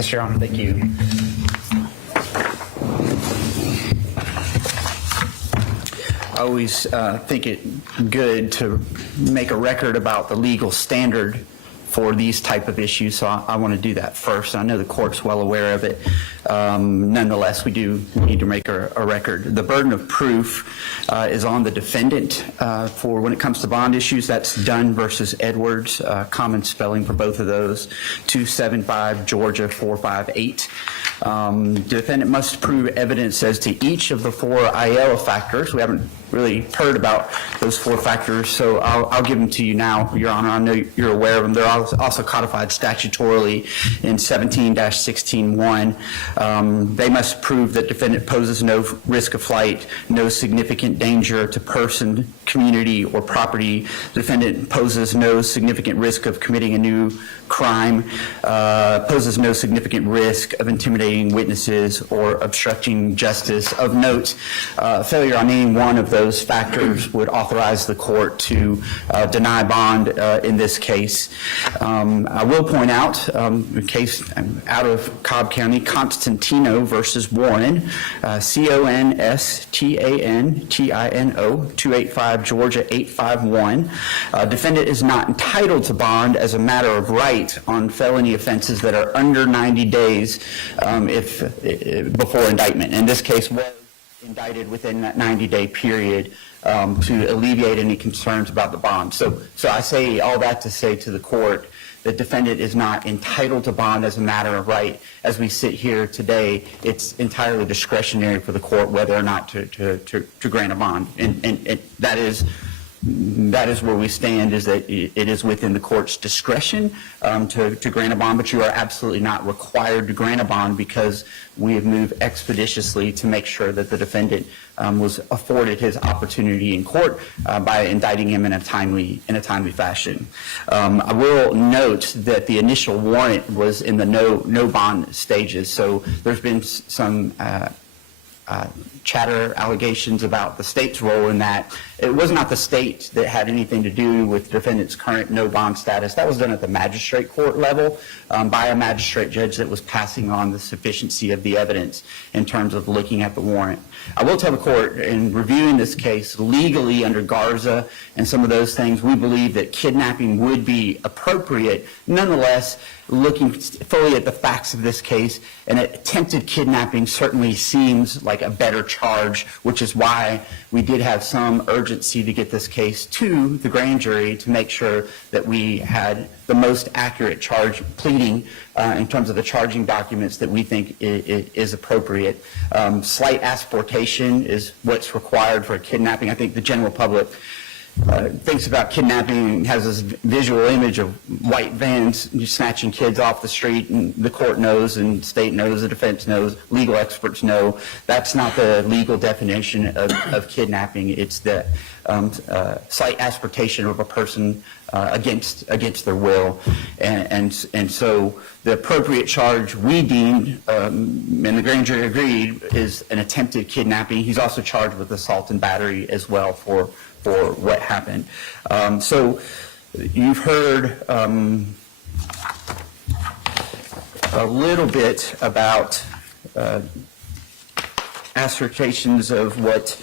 Yes, Your Honor. Thank you. I always think it good to make a record about the legal standard for these type of issues, so I want to do that first. I know the court's well aware of it. Nonetheless, we do need to make a record. The burden of proof is on the defendant for when it comes to bond issues. That's Dunn versus Edwards, common spelling for both of those, 275 Georgia 458. The defendant must prove evidence as to each of the four Aiella factors. We haven't really heard about those four factors, so I'll give them to you now, Your Honor. I know you're aware of them. They're also codified statutorily in 17-16-1. They must prove that defendant poses no risk of flight, no significant danger to person, community, or property. The defendant poses no significant risk of committing a new crime, poses no significant risk of intimidating witnesses or obstructing justice. Of note, failure on any one of those factors would authorize the court to deny bond in this case. I will point out, a case out of Cobb County, Constantino versus Warren, Constantino, 285 Georgia 851. Defendant is not entitled to bond as a matter of right on felony offenses that are under 90 days before indictment. In this case, was indicted within that 90-day period to alleviate any concerns about the bond. So I say all that to say to the court that defendant is not entitled to bond as a matter of right. As we sit here today, it's entirely discretionary for the court whether or not to grant a bond, and that is where we stand, is that it is within the court's discretion to grant a bond, but you are absolutely not required to grant a bond because we have moved expeditiously to make sure that the defendant was afforded his opportunity in court by indicting him in a timely fashion. I will note that the initial warrant was in the no bond stages, so there's been some chatter, allegations about the state's role in that. It was not the state that had anything to do with the defendant's current no bond status. That was done at the magistrate court level by a magistrate judge that was passing on the sufficiency of the evidence in terms of looking at the warrant. I will tell the court, in reviewing this case legally under Garza and some of those things, we believe that kidnapping would be appropriate. Nonetheless, looking fully at the facts of this case, an attempted kidnapping certainly seems like a better charge, which is why we did have some urgency to get this case to the grand jury to make sure that we had the most accurate charge pleading in terms of the charging documents that we think is appropriate. Slight asportation is what's required for a kidnapping. I think the general public thinks about kidnapping, has this visual image of white vans snatching kids off the street, and the court knows, and state knows, the defense knows, legal experts know. That's not the legal definition of kidnapping. It's the slight asportation of a person against their will, and so the appropriate charge we deemed, and the grand jury agreed, is an attempted kidnapping. He's also charged with assault and battery as well for what happened. So you've heard a little bit about assertions of what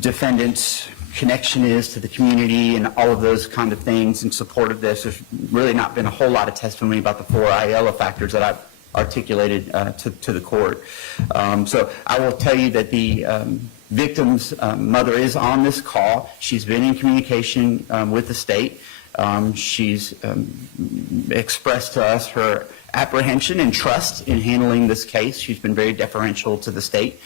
defendant's connection is to the community and all of those kind of things in support of this. There's really not been a whole lot of testimony about the four Aiella factors that I've articulated to the court. So I will tell you that the victim's mother is on this call. She's been in communication with the state. She's expressed to us her apprehension and trust in handling this case. She's been very deferential to the state.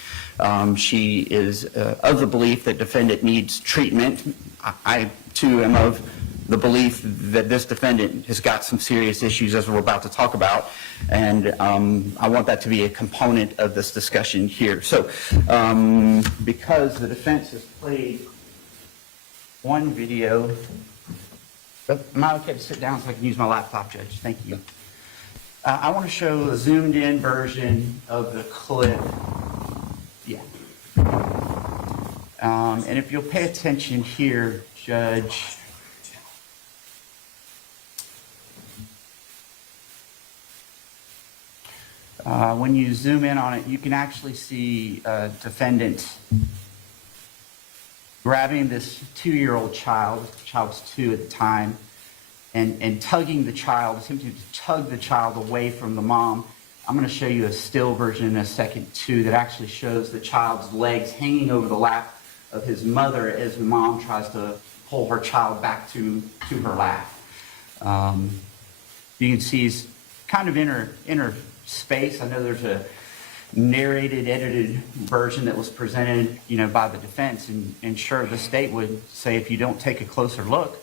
She is of the belief that defendant needs treatment. I too am of the belief that this defendant has got some serious issues, as we're about to talk about, and I want that to be a component of this discussion here. So because the defense has played one video, am I okay to sit down so I can use my laptop, Judge? Thank you. I want to show a zoomed in version of the clip. Yeah. And if you'll pay attention here, Judge. When you zoom in on it, you can actually see defendant grabbing this 2-year-old child, the child's 2 at the time, and tugging the child, attempting to tug the child away from the mom. I'm going to show you a still version in a second, too, that actually shows the child's legs hanging over the lap of his mother as the mom tries to pull her child back to her lap. You can see he's kind of in her space. I know there's a narrated, edited version that was presented, by the defense, and sure, the state would say if you don't take a closer look,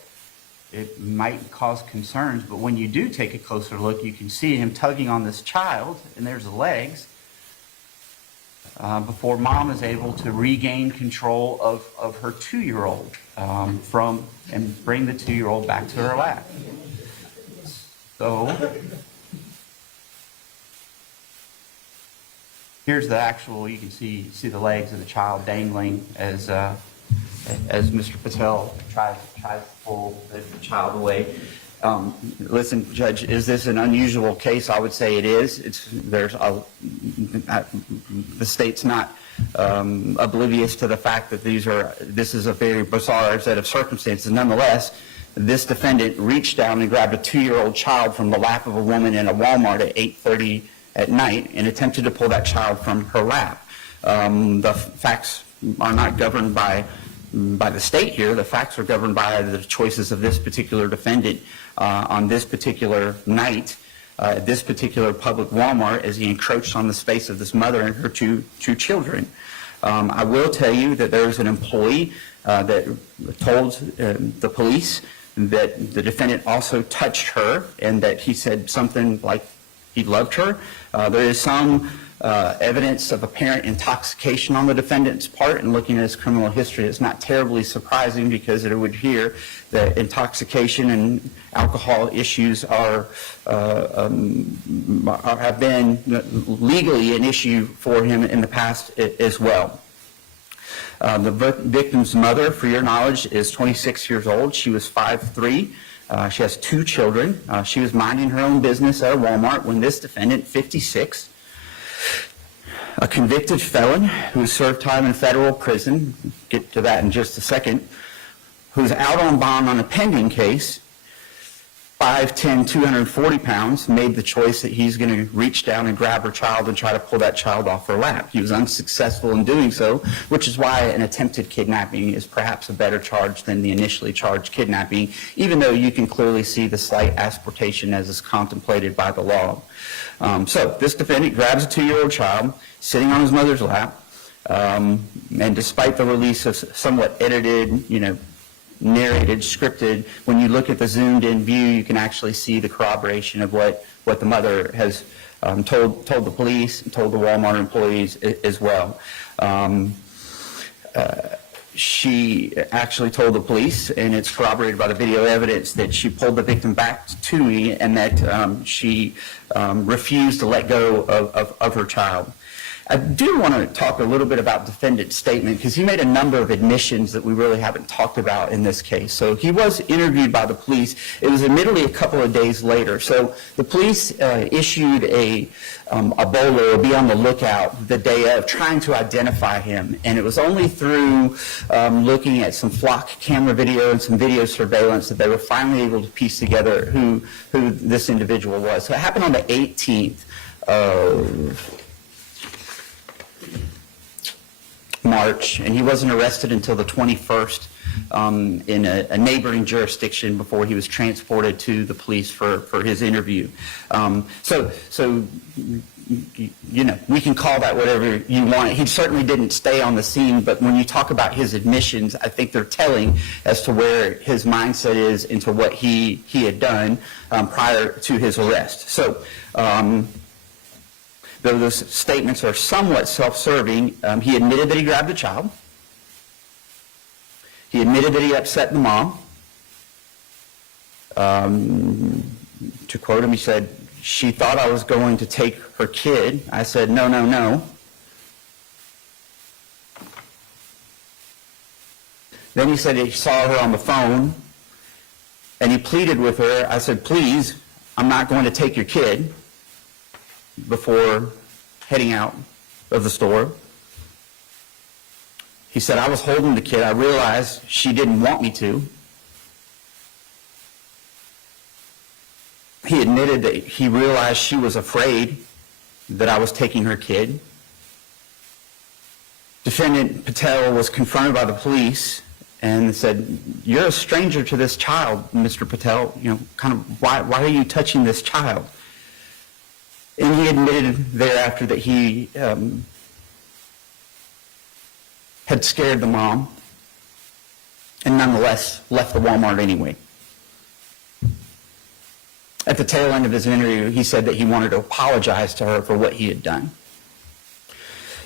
it might cause concerns, but when you do take a closer look, you can see him tugging on this child, and there's the legs, before mom is able to regain control of her 2-year-old and bring the 2-year-old back to her lap. So here's the actual, you can see the legs of the child dangling as Mr. Patel tries to pull the child away. Listen, Judge, is this an unusual case? I would say it is. The state's not oblivious to the fact that this is a very bizarre set of circumstances. Nonetheless, this defendant reached down and grabbed a 2-year-old child from the lap of a woman in a Walmart at 8:30 at night and attempted to pull that child from her lap. The facts are not governed by the state here. The facts are governed by the choices of this particular defendant on this particular night, this particular public Walmart, as he encroached on the space of this mother and her two children. I will tell you that there was an employee that told the police that the defendant also touched her and that he said something like he loved her. There is some evidence of apparent intoxication on the defendant's part, and looking at his criminal history, it's not terribly surprising because it would appear that intoxication and alcohol issues have been legally an issue for him in the past as well. The victim's mother, for your knowledge, is 26 years old. She was 5'3". She has 2 children. She was minding her own business at a Walmart when this defendant, 56, a convicted felon who served time in federal prison, get to that in just a second, who's out on bond on a pending case, 5'10", 240 pounds, made the choice that he's going to reach down and grab her child and try to pull that child off her lap. He was unsuccessful in doing so, which is why an attempted kidnapping is perhaps a better charge than the initially charged kidnapping, even though you can clearly see the slight asportation as is contemplated by the law. So this defendant grabs a 2-year-old child sitting on his mother's lap, and despite the release of somewhat edited, narrated, scripted, when you look at the zoomed in view, you can actually see the corroboration of what the mother has told the police, told the Walmart employees as well. She actually told the police, and it's corroborated by the video evidence, that she pulled the victim back to me and that she refused to let go of her child. I do want to talk a little bit about defendant's statement because he made a number of admissions that we really haven't talked about in this case. So he was interviewed by the police. It was admittedly a couple of days later. So the police issued a bolo, be on the lookout, the day of, trying to identify him. And it was only through looking at some flock camera video and some video surveillance that they were finally able to piece together who this individual was. So it happened on the 18th of March, and he wasn't arrested until the 21st in a neighboring jurisdiction before he was transported to the police for his interview. So we can call that whatever you want. He certainly didn't stay on the scene, but when you talk about his admissions, I think they're telling as to where his mindset is into what he had done prior to his arrest. So though those statements are somewhat self-serving, he admitted that he grabbed the child. He admitted that he upset the mom. To quote him, he said, "She thought I was going to take her kid. I said, no, no, no." Then he said he saw her on the phone, and he pleaded with her. I said, "Please, I'm not going to take your kid," before heading out of the store. He said, I was holding the kid. I realized she didn't want me to. He admitted that he realized she was afraid that I was taking her kid. Defendant Patel was confronted by the police and said, you're a stranger to this child, Mr. Patel. Why are you touching this child? And he admitted thereafter that he had scared the mom and nonetheless left the Walmart anyway. At the tail end of his interview, he said that he wanted to apologize to her for what he had done.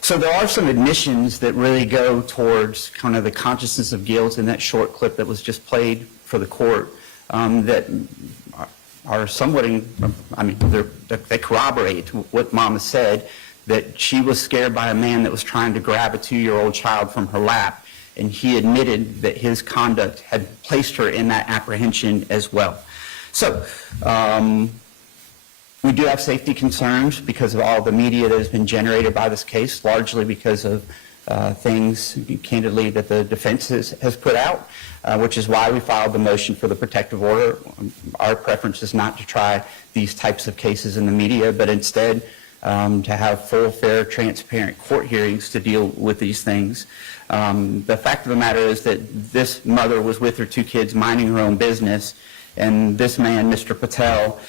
So there are some admissions that really go towards kind of the consciousness of guilt in that short clip that was just played for the court that are somewhat, they corroborate what Mama said, that she was scared by a man that was trying to grab a 2-year-old child from her lap, and he admitted that his conduct had placed her in that apprehension as well. So we do have safety concerns because of all the media that has been generated by this case, largely because of things, candidly, that the defense has put out, which is why we filed the motion for the protective order. Our preference is not to try these types of cases in the media, but instead to have full, fair, transparent court hearings to deal with these things. The fact of the matter is that this mother was with her 2 kids minding her own business, and this man, Mr. Patel,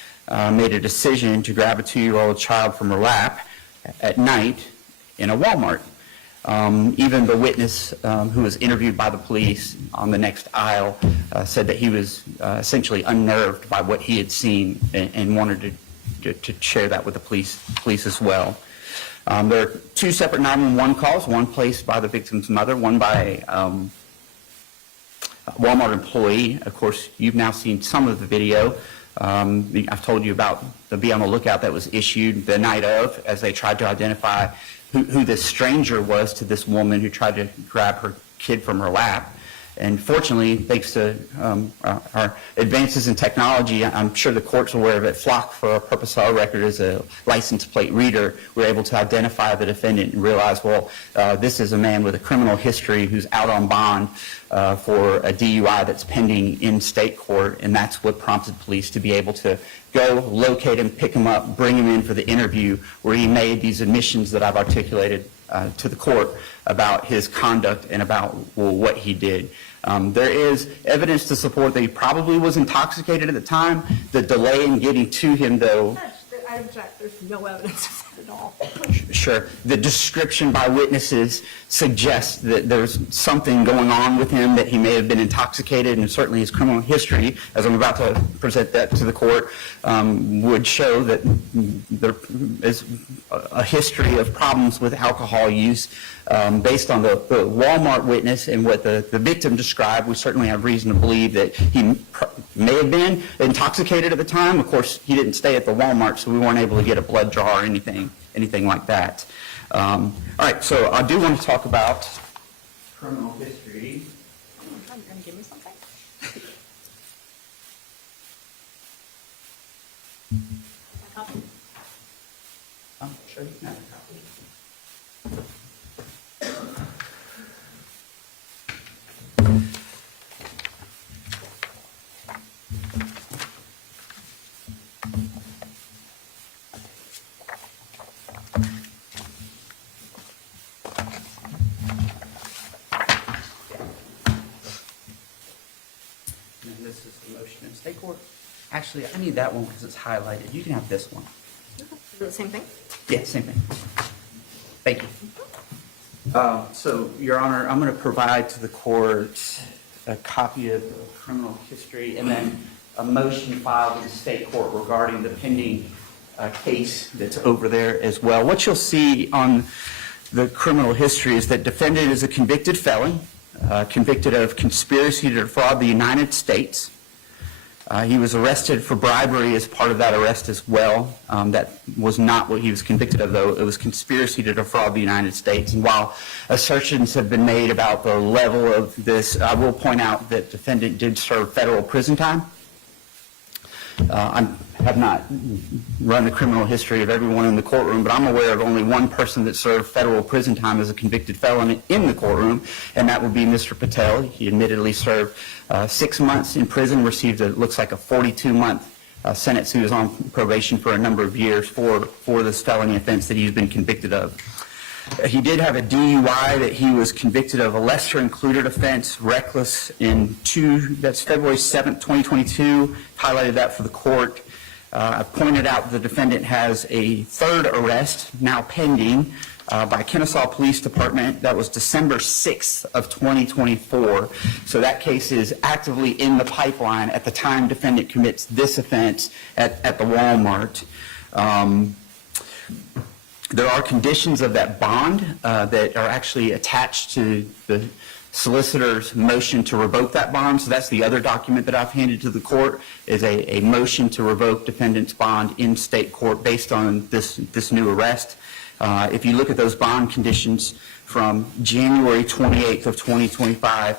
made a decision to grab a 2-year-old child from her lap at night in a Walmart. Even the witness who was interviewed by the police on the next aisle said that he was essentially unnerved by what he had seen and wanted to share that with the police as well. There are 2 separate 911 calls, one placed by the victim's mother, one by a Walmart employee. Of course, you've now seen some of the video. I've told you about the Be on the Lookout that was issued the night of as they tried to identify who this stranger was to this woman who tried to grab her kid from her lap. And fortunately, thanks to our advances in technology, I'm sure the court's aware of it, Flock, for our purpose of our record, as a license plate reader, we're able to identify the defendant and realize, well, this is a man with a criminal history who's out on bond for a DUI that's pending in state court, and that's what prompted police to be able to go locate him, pick him up, bring him in for the interview where he made these admissions that I've articulated to the court about his conduct and about what he did. There is evidence to support that he probably was intoxicated at the time. The delay in getting to him, though... I object. There's no evidence of that at all. Sure. The description by witnesses suggests that there's something going on with him, that he may have been intoxicated, and certainly his criminal history, as I'm about to present that to the court, would show that there is a history of problems with alcohol use. Based on the Walmart witness and what the victim described, we certainly have reason to believe that he may have been intoxicated at the time. Of course, he didn't stay at the Walmart, so we weren't able to get a blood draw or anything like that. All right, so I do want to talk about criminal history. You're going to give me something? A copy? Sure, you can have a copy. And this is the motion in state court. Actually, I need that one because it's highlighted. You can have this one. Is it the same thing? Yeah, same thing. Thank you. So, Your Honor, I'm going to provide to the court a copy of the criminal history and then a motion filed in the state court regarding the pending case that's over there as well. What you'll see on the criminal history is that defendant is a convicted felon, convicted of conspiracy to defraud the United States. He was arrested for bribery as part of that arrest as well. That was not what he was convicted of, though. It was conspiracy to defraud the United States. And while assertions have been made about the level of this, I will point out that defendant did serve federal prison time. I'm have not run the criminal history of everyone in the courtroom, but I'm aware of only one person that served federal prison time as a convicted felon in the courtroom, and that would be Mr. Patel. He admittedly served 6 months in prison, received looks like a 42-month sentence. He was on probation for a number of years for this felony offense that he's been convicted of. He did have a DUI that he was convicted of, a lesser included offense, reckless, that's February 7th, 2022. Highlighted that for the court. I pointed out the defendant has a third arrest now pending by Kennesaw Police Department. That was December 6th of 2024. So that case is actively in the pipeline at the time defendant commits this offense at the Walmart. There are conditions of that bond that are actually attached to the solicitor's motion to revoke that bond. So that's the other document that I've handed to the court, is a motion to revoke defendant's bond in state court based on this new arrest. If you look at those bond conditions from January 28th of 2025,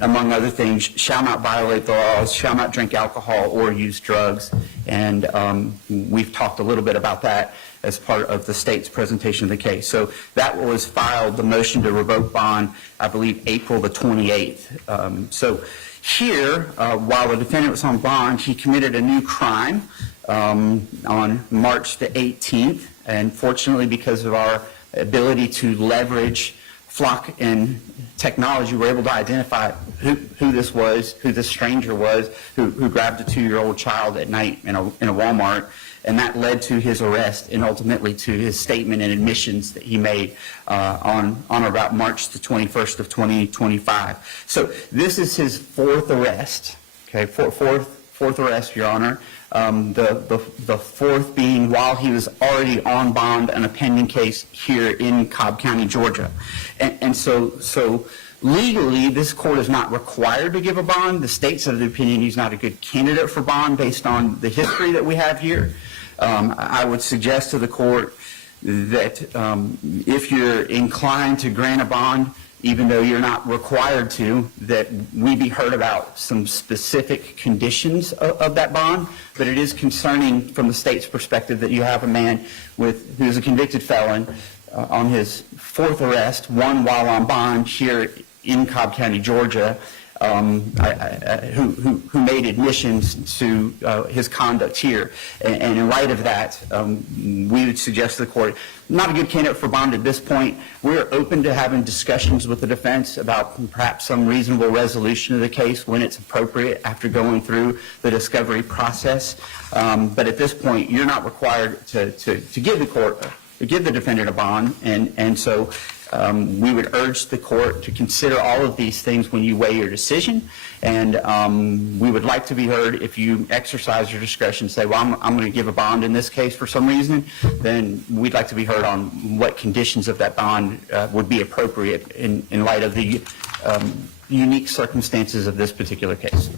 among other things, shall not violate the laws, shall not drink alcohol or use drugs. And we've talked a little bit about that as part of the state's presentation of the case. So that was filed, the motion to revoke bond, I believe, April the 28th. So here, while the defendant was on bond, he committed a new crime on March the 18th. And fortunately, because of our ability to leverage flock and technology, we're able to identify who this was, who this stranger was, who grabbed a 2-year-old child at night in a Walmart. And that led to his arrest and ultimately to his statement and admissions that he made on about March the 21st of 2025. So this is his fourth arrest, okay, fourth arrest, Your Honor. The fourth being while he was already on bond on a pending case here in Cobb County, Georgia. And so legally, this court is not required to give a bond. The state's of the opinion he's not a good candidate for bond based on the history that we have here. I would suggest to the court that if you're inclined to grant a bond, even though you're not required to, that we be heard about some specific conditions of that bond. But it is concerning from the state's perspective that you have a man who's a convicted felon on his fourth arrest, one while on bond here in Cobb County, Georgia, who made admissions to his conduct here. And in light of that, we would suggest to the court, not a good candidate for bond at this point. We're open to having discussions with the defense about perhaps some reasonable resolution of the case when it's appropriate after going through the discovery process. But at this point, you're not required to give the defendant a bond. And so we would urge the court to consider all of these things when you weigh your decision. And we would like to be heard. If you exercise your discretion and say, well, I'm going to give a bond in this case for some reason, then we'd like to be heard on what conditions of that bond would be appropriate in light of the unique circumstances of this particular case.